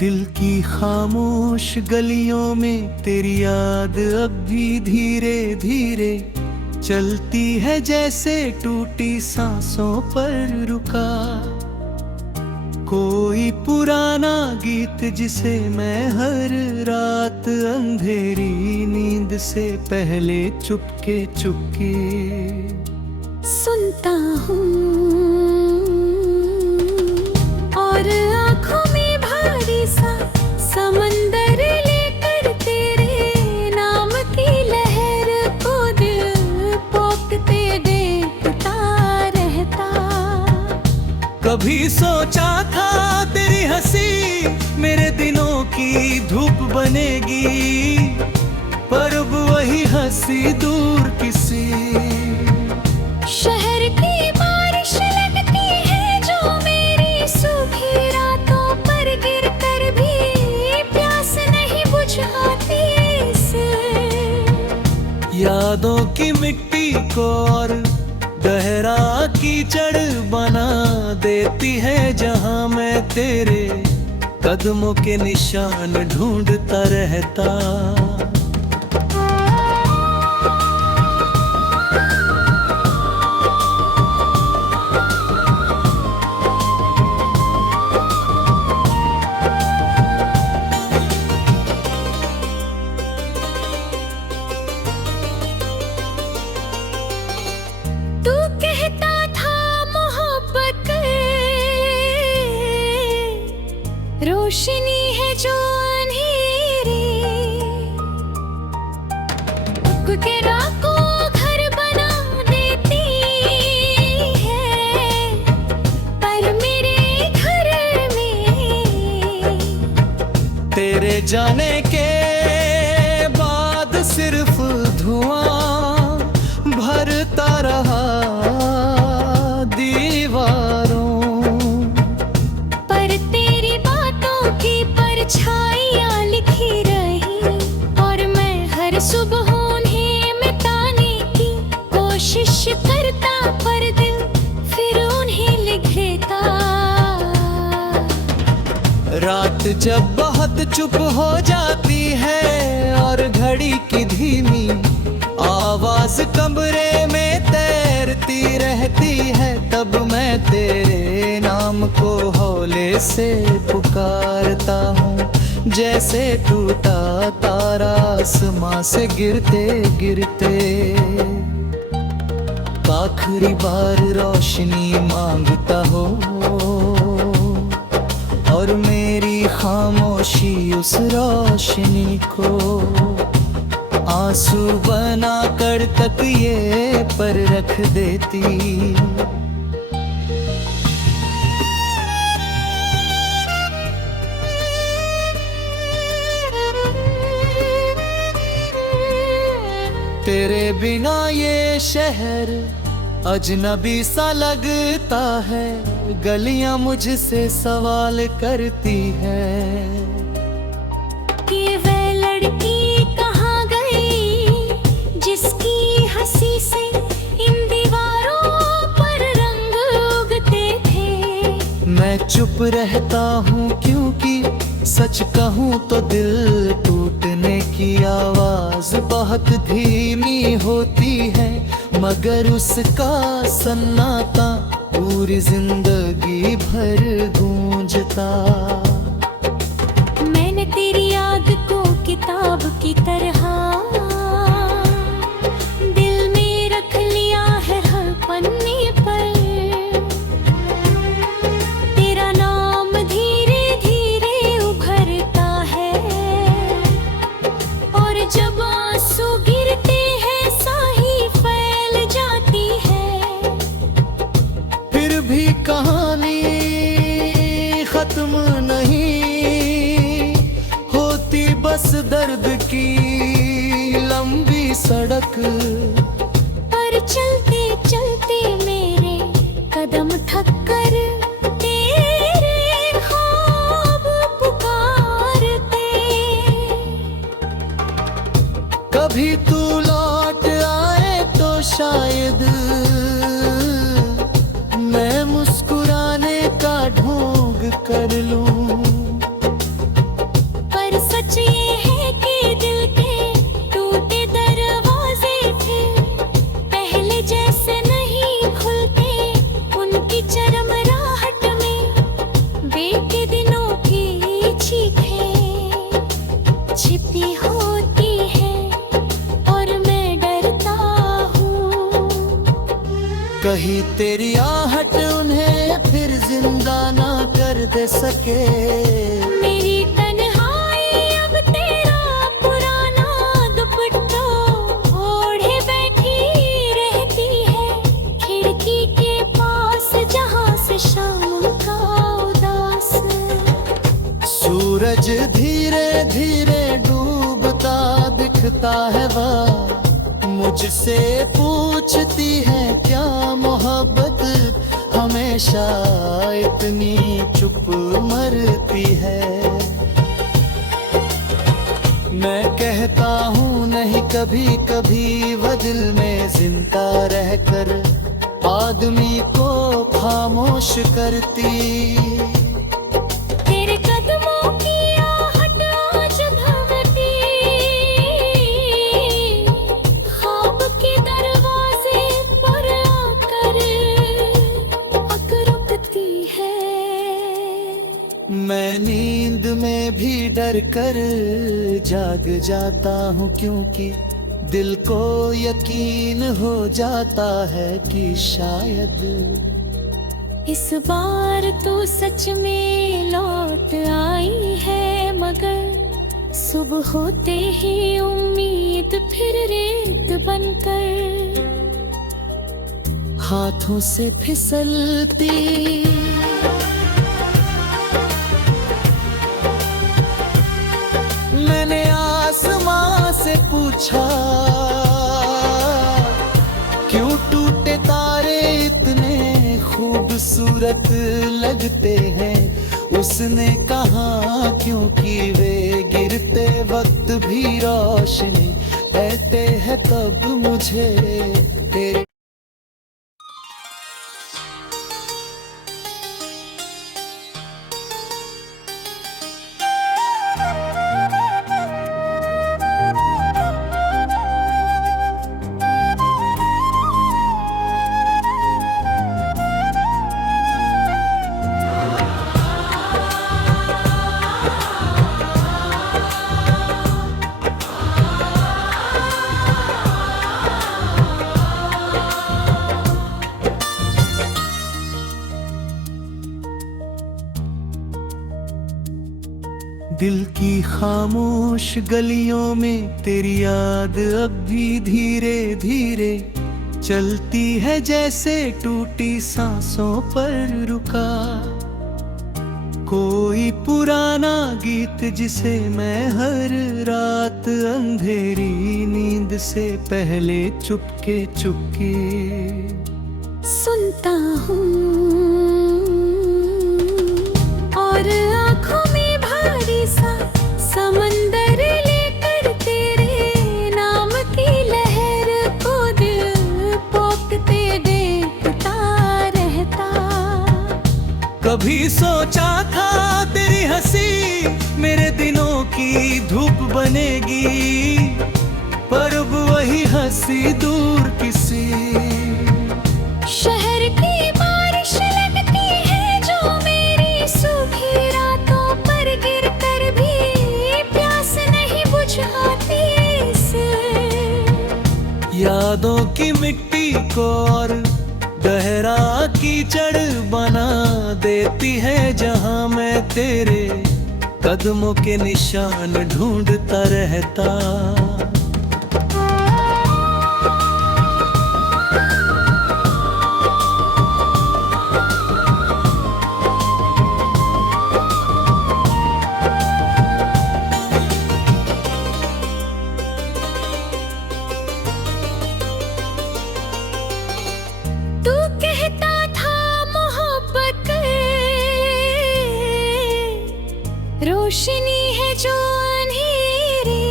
दिल की खामोश गलियों में तेरी याद अब भी धीरे धीरे चलती है, जैसे टूटी सांसों पर रुका कोई पुराना गीत जिसे मैं हर रात अंधेरी नींद से पहले चुपके चुपके सुनता हूँ और आँखों में भारी सा समंदर लेकर तेरे नाम की लहर को दिल पोंखते देखता रहता। कभी सोचा था तेरी हंसी मेरे दिनों की धूप बनेगी, पर अब वही हंसी दूर किसी शहर की बारिश लगती है जो मेरी सूखी रातों पर गिर कर भी प्यास नहीं बुझाती इसे। यादों की मिट्टी को और गहरा कीचड़ बना देती है, जहां मैं तेरे कदमों के निशान ढूंढता रहता। तू कहता था मोहब्बत रोशनी है जो अंधेरी के रातों घर बना देती है, पर मेरे घर में तेरे जाने के बाद सिर्फ धुआं भरता रहा दीवारों, पर तेरी बातों की परछाइयाँ लिखी रही और मैं हर सुबह उन्हें मिटाने की कोशिश करता, पर दिल फिर उन्हें लिख देता। रात जब बहुत चुप हो जाती है और घड़ी की धीमी आवाज कमरे में तैरती रहती है, तब मैं तेरे नाम को हौले से पुकारता हूँ, जैसे टूटा तारा आसमां से गिरते गिरते। आखिरी बार रोशनी मांगता हो और मेरी खामोशी उस रोशनी को आंसू बना कर तकिए पर रख देती। तेरे बिना ये शहर अजनबी सा लगता है, गलियां मुझसे सवाल करती है। ये वह लड़की कहाँ गई जिसकी हंसी से इन दीवारों पर रंग उगते थे। मैं चुप रहता हूँ क्योंकि सच कहूँ तो दिल टूटने की आवाज बहुत धीमी होती है, मगर उसका सन्नाटा पूरी जिंदगी भर गूंजता। मैंने तेरी याद को किताब की तरह दिल में रख लिया है हर पन्ने पर। तेरा नाम धीरे धीरे उभरता है और जब आंसू गिरते हैं स्याही फैल जाती है। फिर भी कहानी खत्म नहीं होती, बस दर्द की लंबी सड़क पर चलते चलते मेरे कदम थक कर तेरे ख्वाब पुकारते। कभी तू लौट आए तो शायद मैं मुस्कुराने का ढोंग कर लूं, कहीं तेरी आहट उन्हें फिर जिंदा ना कर दे सके। मेरी तन्हाई अब तेरा पुराना दुपट्टा ओढ़े बैठी रहती है, खिड़की के पास जहाँ से शाम का उदास। सूरज धीरे धीरे डूबता दिखता है वह, मुझसे पूछती है क्या मोहब्बत हमेशा इतनी चुप मरती है। मैं कहता हूँ नहीं, कभी कभी वह दिल में जिंदा रहकर आदमी को खामोश करती। तेरे कदमों की आहट आज भवती, ख्वाब के दरवाजे पर आकर अब रुकती है। मैं नींद में भी डर कर जाग जाता हूँ, क्योंकि दिल को यकीन हो जाता है कि शायद इस बार तो सच में लौट आई है, मगर सुबह होते ही उम्मीद फिर रेत बनकर हाथों से फिसलती। मैंने आसमां से पूछा क्यों टूटे तारे इतने खूबसूरत लगते हैं। उसने कहा क्योंकि वे गिरते वक्त भी रोशनी देते हैं, तब मुझे तेरे दिल की खामोश गलियों में तेरी याद अब भी धीरे धीरे चलती है, जैसे टूटी सांसों पर रुका कोई पुराना गीत जिसे मैं हर रात अंधेरी नींद से पहले चुपके चुपके सुनता हूँ। और आँखों में भारी सा समंदर लेकर तेरे नाम की लहर को दिल पोंखते देखता रहता। कभी सोचा था तेरी हंसी मेरे दिनों की धूप बनेगी, पर अब वही हंसी दूर किसी शहर की बारिश लगती है जो मेरी सूखी रातों पर गिर कर भी प्यास नहीं बुझाती इसे। यादों की मिट्टी को और गहरा कीचड़ बना देती है, जहां मैं तेरे कदमों के निशान ढूंढता रहता। तू कहता था मोहब्बत रोशनी है जो अंधेरी,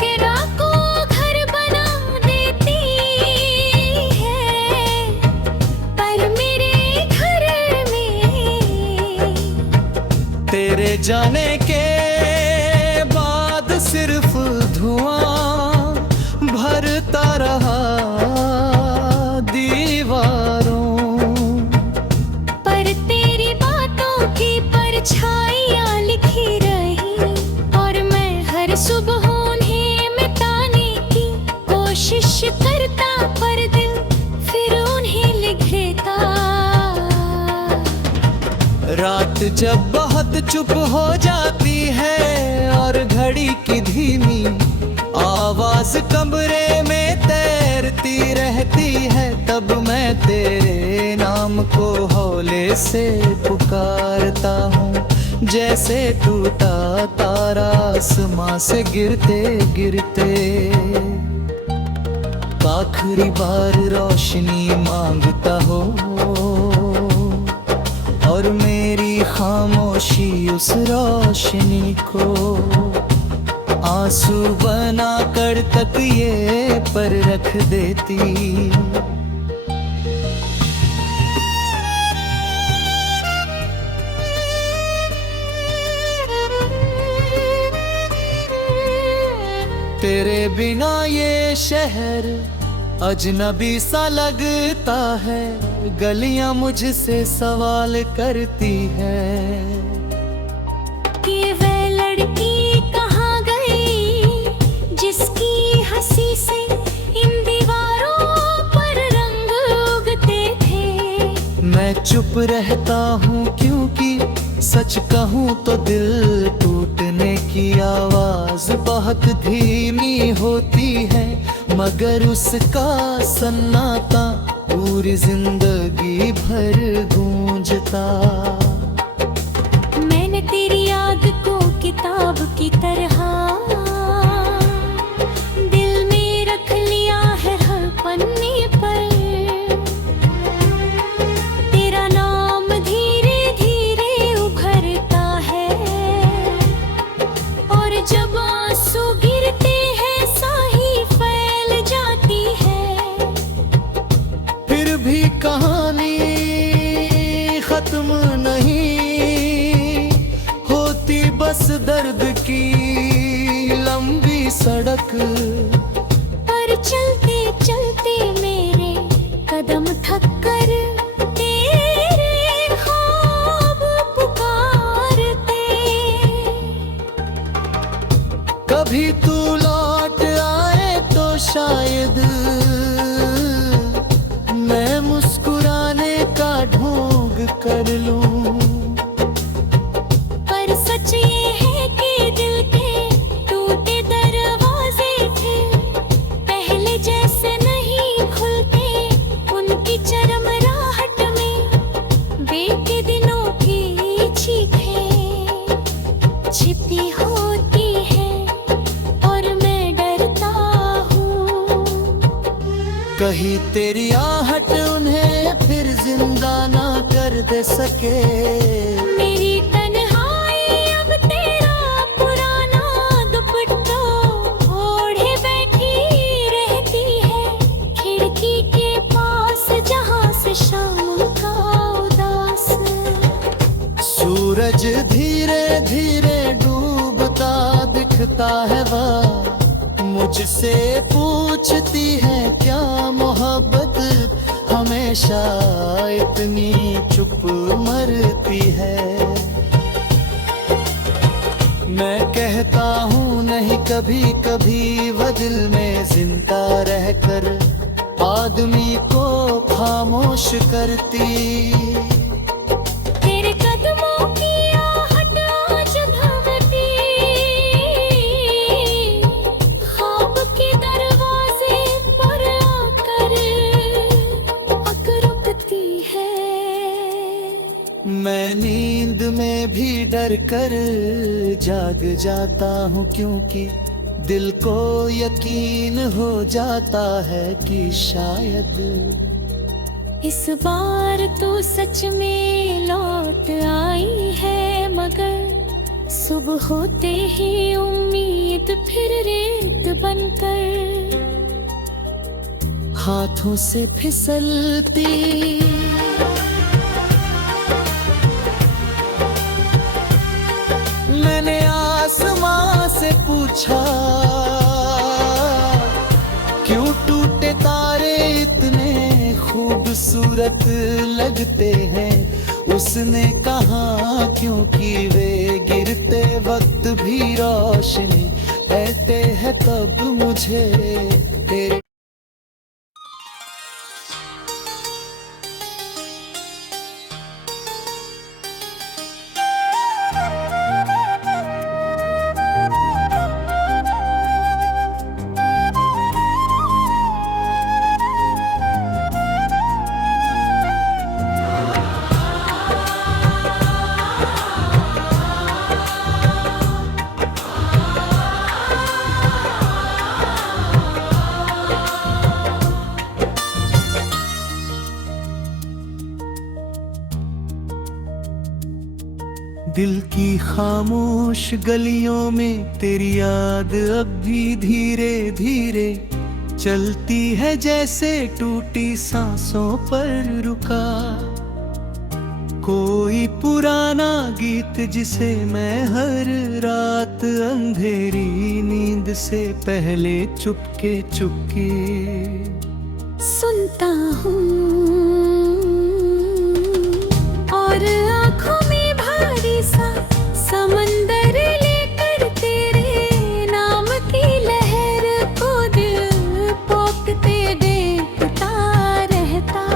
के रातों घर बना देती है, पर मेरे घर में तेरे जाने के बाद सिर्फ धुआं भरता रहा दीवारों, पर तेरी बातों की परछाइयाँ लिखी रही, और मैं हर सुबह उन्हें मिटाने की कोशिश करता जब बहुत चुप हो जाती है और घड़ी की धीमी आवाज कमरे में तैरती रहती है, तब मैं तेरे नाम को हौले से पुकारता हूँ, जैसे टूटा तारा आसमां से गिरते गिरते। आखिरी बार रोशनी मांगता हो और मेरी खामोशी उस रोशनी को आंसू बना कर तकिए पर रख देती। तेरे बिना ये शहर अजनबी सा लगता है, गलियां मुझसे सवाल करती है। ये वह लड़की कहाँ गई जिसकी हंसी से इन दीवारों पर रंग उगते थे। मैं चुप रहता हूँ क्योंकि सच कहूँ तो दिल टूटने की आवाज बहुत धीमी होती है, मगर उसका सन्नाटा पूरी जिंदगी भर गूंजता। मैंने तेरी याद को किताब की तरह दिल में रख लिया है हर पन्ने पर। तेरा नाम धीरे धीरे उभरता है और जब आंसू गिरते हैं स्याही फैल जाती है। फिर भी कहानी खत्म नहीं होती, बस दर्द की लंबी सड़क पर चलते चलते मेरे कदम थक कर तेरे ख्वाब पुकारते। कभी तू लौट आए तो शायद मैं मुस्कुराने का ढोंग कर लूं, पर सच ये है कि दिल के टूटे दरवाजे फिर पहले जैसे नहीं खुलते। उनकी चरमराहट में बीते दिनों की चीखें छिपी होती है और मैं डरता हूँ कहीं तेरी आहट उन्हें फिर जिंदा ना कर दे सके। मेरी तन्हाई अब तेरा पुराना दुपट्टा ओढ़े बैठी रहती है, खिड़की के पास जहाँ से शाम का उदास। सूरज धीरे धीरे डूबता दिखता है, वह मुझसे पूछती है क्या मोहब्बत हमेशा इतनी चुप मरती है। मैं कहता हूँ नहीं, कभी कभी वह दिल में जिंदा रहकर आदमी को खामोश करती। तेरे कदमों की आहट आज थमती, ख्वाब के दरवाजे पर आकर रुकती है। मैं नींद में भी डर कर जाग जाता हूँ, क्योंकि दिल को यकीन हो जाता है कि शायद इस बार तो सच में लौट आई है, मगर सुबह होते ही उम्मीद फिर रेत बनकर हाथों से फिसलती। मैंने आसमां से पूछा क्यों टूटे तारे इतने खूबसूरत लगते हैं। उसने कहा क्योंकि वे गिरते वक्त भी रोशनी कहते हैं, तब मुझे तेरे दिल की खामोश गलियों में तेरी याद अब भी धीरे धीरे चलती है, जैसे टूटी सांसों पर रुका कोई पुराना गीत जिसे मैं हर रात अंधेरी नींद से पहले चुपके चुपके सुनता हूँ और आँखों में भारी सा समंदर लेकर तेरे नाम की लहर को दिल पोंखते देखता रहता।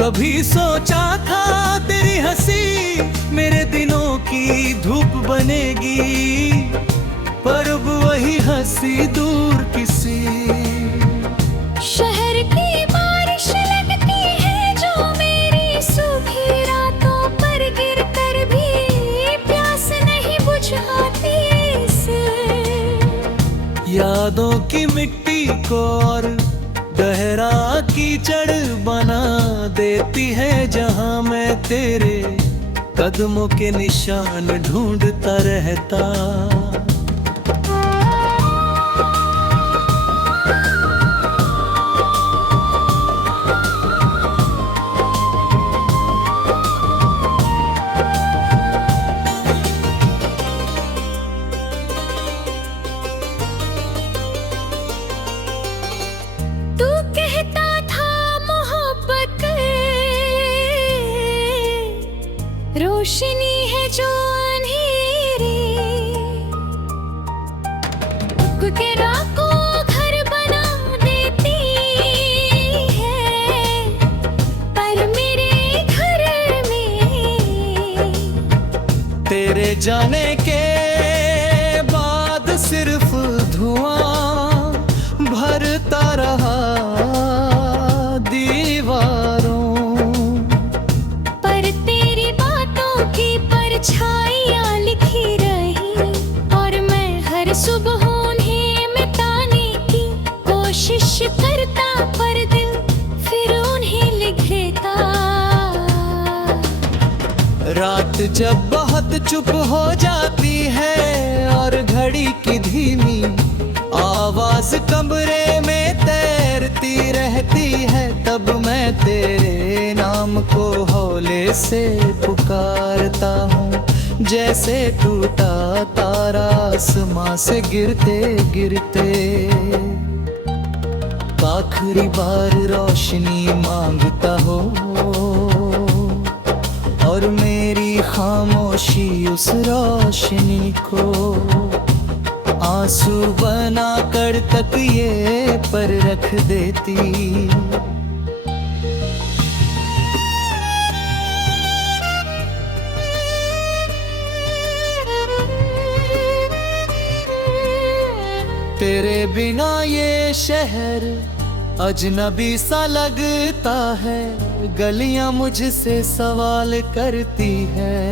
कभी सोचा था तेरी हंसी मेरे दिनों की धूप बनेगी, पर अब वही हंसी दूर किसी शहर की बारिश लगती है जो मेरी सूखी रातों पर गिर कर भी प्यास नहीं बुझाती इसे। यादों की मिट्टी को और गहरा कीचड़ बना देती है, जहां मैं तेरे कदमों के निशान ढूंढता रहता। तू कहता था मोहब्बत रोशनी है जो अंधेरी के रातों घर बना देती है, पर मेरे घर में तेरे जाने के बाद सिर्फ धुआं भरता रहा दीवारों, पर तेरी बातों की परछाइयाँ लिखी रही और मैं हर सुबह उन्हें मिटाने की कोशिश करता, पर दिल फिर उन्हें लिख देता। रात जब बहुत चुप हो जाती है और घड़ी की धीमी आवाज कमरे में तैरती रहती है, तब मैं तेरे नाम को हौले से पुकारता हूँ, जैसे टूटा तारा आसमां से गिरते गिरते। आखिरी बार रोशनी मांगता हो और मेरी खामोशी उस रोशनी को आंसू बना कर तकिए पर रख देती। तेरे बिना ये शहर अजनबी सा लगता है, गलियां मुझसे सवाल करती है।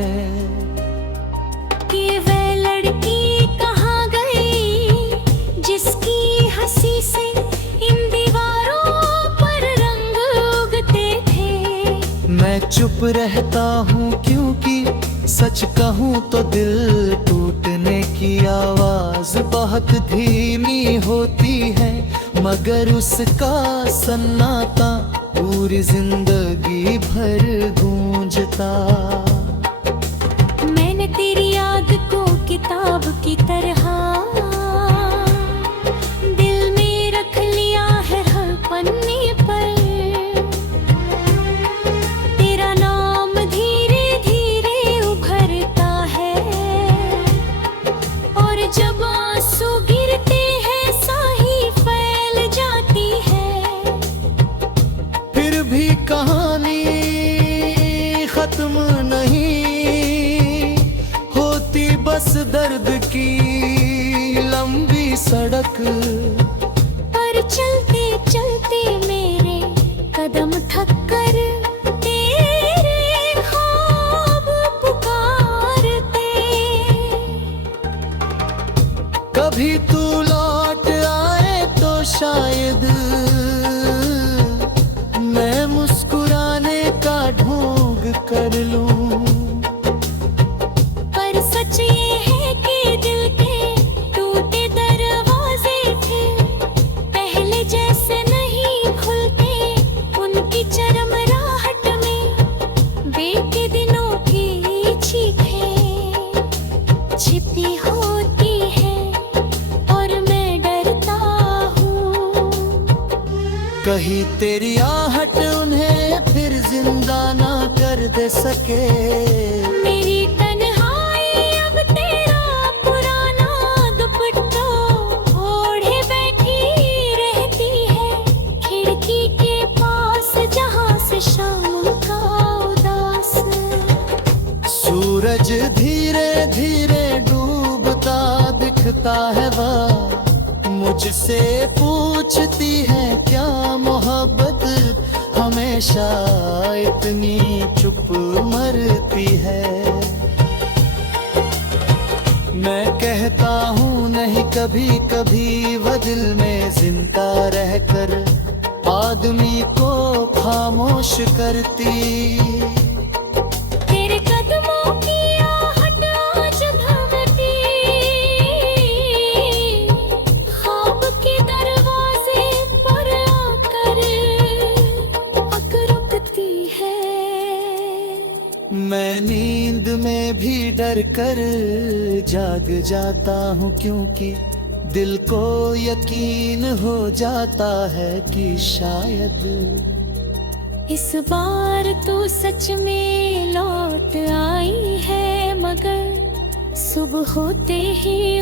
ये वह लड़की कहाँ गई जिसकी हंसी से इन दीवारों पर रंग उगते थे। मैं चुप रहता हूँ क्योंकि सच कहूँ तो दिल टूटने की आवाज बहुत धीमी होती है, मगर उसका सन्नाटा पूरी जिंदगी भर गूंजता। मैंने तेरी याद को किताब की तरह दिल में रख लिया है हर पन्ने पर। तेरा नाम धीरे धीरे उभरता है और जब आंसू गिरते हैं स्याही फैल जाती है। फिर भी कहानी खत्म नहीं होती, बस दर्द की लंबी सड़क पर चलते चलते मेरे कदम थक कर तेरे ख्वाब पुकारते। कभी तू लौट आए तो शायद मैं मुस्कुराने का ढोंग कर लूं, कहीं तेरी आहट उन्हें फिर जिंदा ना कर दे सके। मेरी तन्हाई अब तेरा पुराना दुपट्टा ओढ़े बैठी रहती है, खिड़की के पास जहां से शाम का उदास। सूरज धीरे धीरे डूबता दिखता है वह, मुझसे पूछती है क्या मोहब्बत हमेशा इतनी चुप मरती है। मैं कहता हूँ नहीं, कभी कभी वह दिल में जिंदा रहकर आदमी को खामोश करती। तेरे कदमों की आहट आज भवती, ख्वाब के दरवाजे पर आकर अक रुकती है। मैं नींद में भी डर कर जाग जाता हूँ, क्योंकि दिल को यकीन हो जाता है कि शायद इस बार तो सच में लौट आई है, मगर सुबह होते ही